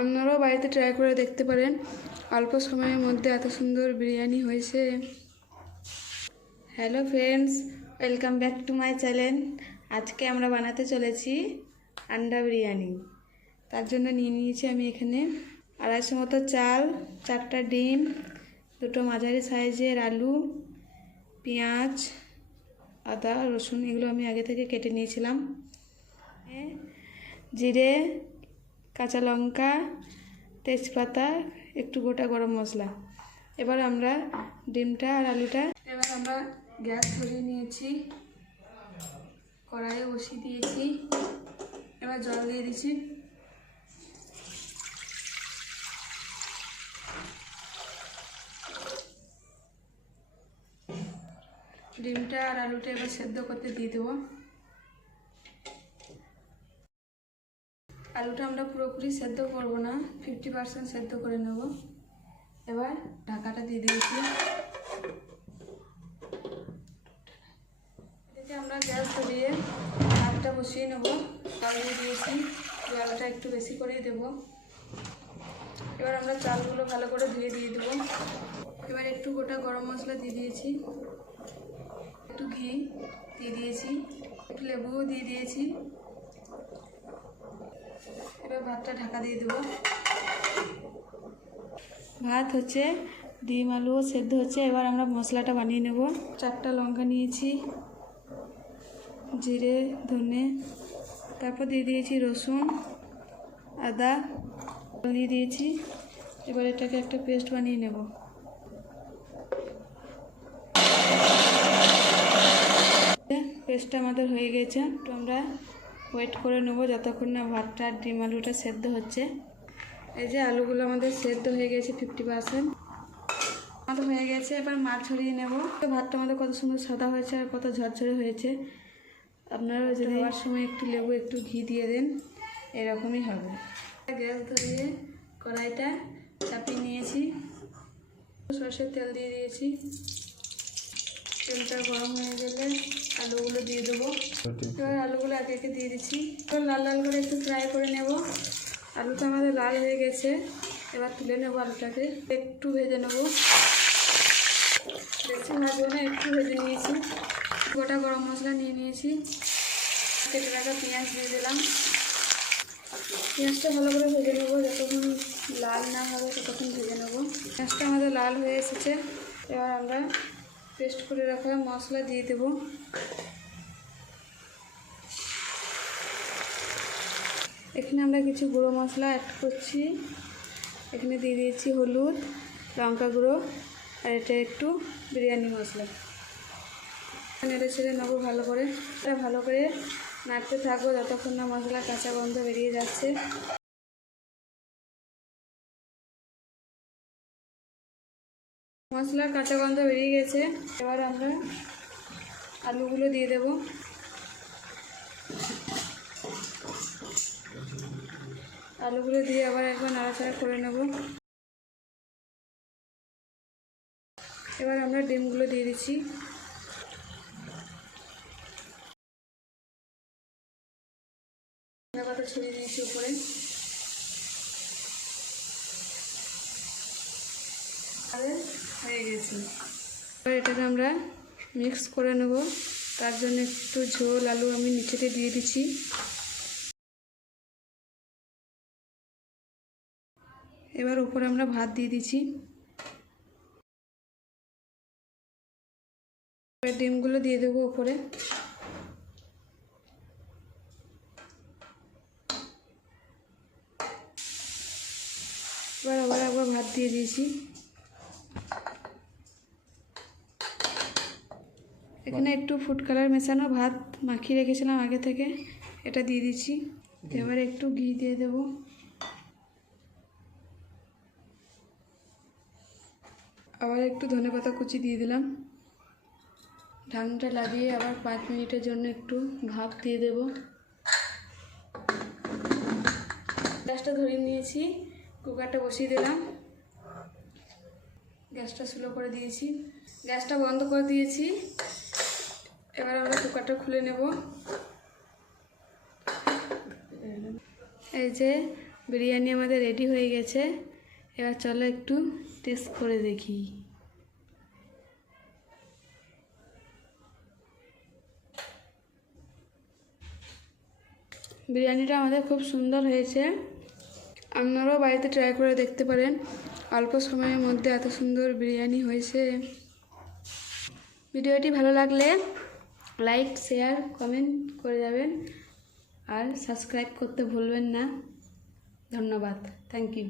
আপনারাও বাড়িতে ট্রাই করে দেখতে পারেন। অল্প সময়ের মধ্যে এত সুন্দর বিরিয়ানি হয়েছে। Hello friends, welcome back to my channel. আজকে আমরা বানাতে চলেছি আন্ডা বিরিয়ানি। তার জন্য নিয়ে নিয়েছি আমি এখানে 250 মতো চাল, 4টা ডিম, 2টো মাঝারি সাইজের আলু, পেঁয়াজ, আদা, রসুন এগুলো আমি আগে থেকে কেটে নিয়েছিলাম, জিরে, কাঁচা লঙ্কা, তেজপাতা, একটু গোটা গরম মশলা। এবার আমরা ডিমটা আর আলুটা এবার আমরা গ্যাস ধরিয়ে নিয়েছি, কড়াইয়ে বসিয়ে দিয়েছি। এবার জল দিয়ে দিচ্ছি। ডিমটা আর আলুটা এবার সেদ্ধ করতে দিয়ে দেবো। আলুটা আমরা পুরোপুরি সেদ্ধ করব না, 50% সেদ্ধ করে নেব। এবার ঢাকাটা দিয়ে দিয়েছি। এদিকে আমরা গ্যাস ধরিয়ে ভাতটা বসিয়ে নেব। চাল দিয়ে দিয়েছি, জলটা একটু বেশি করেই দেব। এবার আমরা চালগুলো ভালো করে ধুয়ে দিয়ে দেবো। এবার একটু গোটা গরম মশলা দিয়ে দিয়েছি, একটু ঘি দিয়ে দিয়েছি, একটু লেবুও দিয়ে দিয়েছি। এবার ভাতটা ঢাকা দিয়ে দেবো। ভাত হচ্ছে, ডিম আলুও সেদ্ধ হচ্ছে। এবার আমরা মশলাটা বানিয়ে নেব। 4টা লঙ্কা নিয়েছি, জিরে, ধনে, তারপর দিয়ে দিয়েছি রসুন, আদা দিয়ে দিয়েছি। এবার এটাকে একটা পেস্ট বানিয়ে নেব। পেস্টটা আমাদের হয়ে গেছে। তো আমরা ওয়েট করে নেব যতক্ষণ না ভাতটা আর ডিম আলুটা সেদ্ধ হচ্ছে। এই যে আলুগুলো আমাদের সেদ্ধ হয়ে গেছে 50% আমাদের হয়ে গেছে। এবার মাছ ছড়িয়ে নেব। তো ভাতটা আমাদের কত সুন্দর সাদা হয়েছে আর কত ঝরঝরে হয়েছে। আপনারা যদি দেওয়ার সময় একটু লেবু, একটু ঘি দিয়ে দেন, এরকমই হবে। গ্যাস ধরিয়ে কড়াইটা চাপিয়ে নিয়েছি, সরষের তেল দিয়ে দিয়েছি। তেলটা গরম হয়ে গেলে আলুগুলো দিয়ে দেবো। এবার আলুগুলো একে একে দিয়ে দিচ্ছি। এবার লাল লাল করে একটু ফ্রাই করে নেব। আলুটা আমাদের লাল হয়ে গেছে, এবার তুলে নেব। আলুটাকে একটু ভেজে নেব, বেশি ভাজবো না, একটু ভেজে নিয়েছি। গোটা গরম মশলা নিয়ে নিয়েছি, কেটে রাখা পেঁয়াজ দিয়ে দিলাম। পেঁয়াজটা ভালো করে ভেজে নেবো, যতক্ষণ লাল না হবে ততক্ষণ ভেজে নেবো। পেঁয়াজটা আমাদের লাল হয়ে এসেছে। এবার আমরা পেস্ট করে রাখা মশলা দিয়ে দেব। এখানে আমরা কিছু গুঁড়ো মশলা অ্যাড করছি। এখানে দিয়ে দিয়েছি হলুদ, লঙ্কা গুঁড়ো, আর এটা একটু বিরিয়ানি মশলা। নেড়ে ছেড়ে নেবো ভালো করে। এটা ভালো করে নাড়তে থাকবো যতক্ষণ না মশলার কাঁচা গন্ধ বেরিয়ে যাচ্ছে। মশলার কাঁচা গন্ধ বেরিয়ে গেছে। এবার আমরা আলুগুলো দিয়ে দেব। আলুগুলো দিয়ে আবার একবার নাড়াচাড়া করে নেব। এবার আমরা ডিমগুলো দিয়ে দিচ্ছি। পাতা ছড়িয়ে দিয়েছি উপরে। হয়ে গেছে। এবার এটাকে আমরা মিক্স করে নেব। তার জন্য একটু ঝোল আলু আমি নিচেতে দিয়ে দিচ্ছি। এবার উপরে আমরা ভাত দিয়ে দিচ্ছি। এবার ডিমগুলো দিয়ে দেবো উপরে। এবার আবার একবার ভাত দিয়ে দিয়েছি। এখানে একটু ফুড কালার মেশানো ভাত মাখিয়ে রেখেছিলাম আগে থেকে, এটা দিয়ে দিচ্ছি। এবার একটু ঘি দিয়ে দেব। আবার একটু ধনেপাতা কুচি দিয়ে দিলাম। ঢাকনাটা লাগিয়ে আবার 5 মিনিটের জন্য একটু ভাপ দিয়ে দেব। গ্যাসটা ধরিয়ে নিয়েছি, কুকারটা বসিয়ে দিলাম। গ্যাসটা স্লো করে দিয়েছি, গ্যাসটা বন্ধ করে দিয়েছি। এবার আমরা কুকারটা খুলে নেব। এই যে বিরিয়ানি আমাদের রেডি হয়ে গেছে। এবার চলো একটু টেস্ট করে দেখি। বিরিয়ানিটা আমাদের খুব সুন্দর হয়েছে। আপনারাও বাড়িতে ট্রাই করে দেখতে পারেন। অল্প সময়ের মধ্যে এত সুন্দর বিরিয়ানি হয়েছে। ভিডিওটি ভালো লাগলে লাইক, শেয়ার, কমেন্ট করে যাবেন আর সাবস্ক্রাইব করতে ভুলবেন না। ধন্যবাদ। Thank you.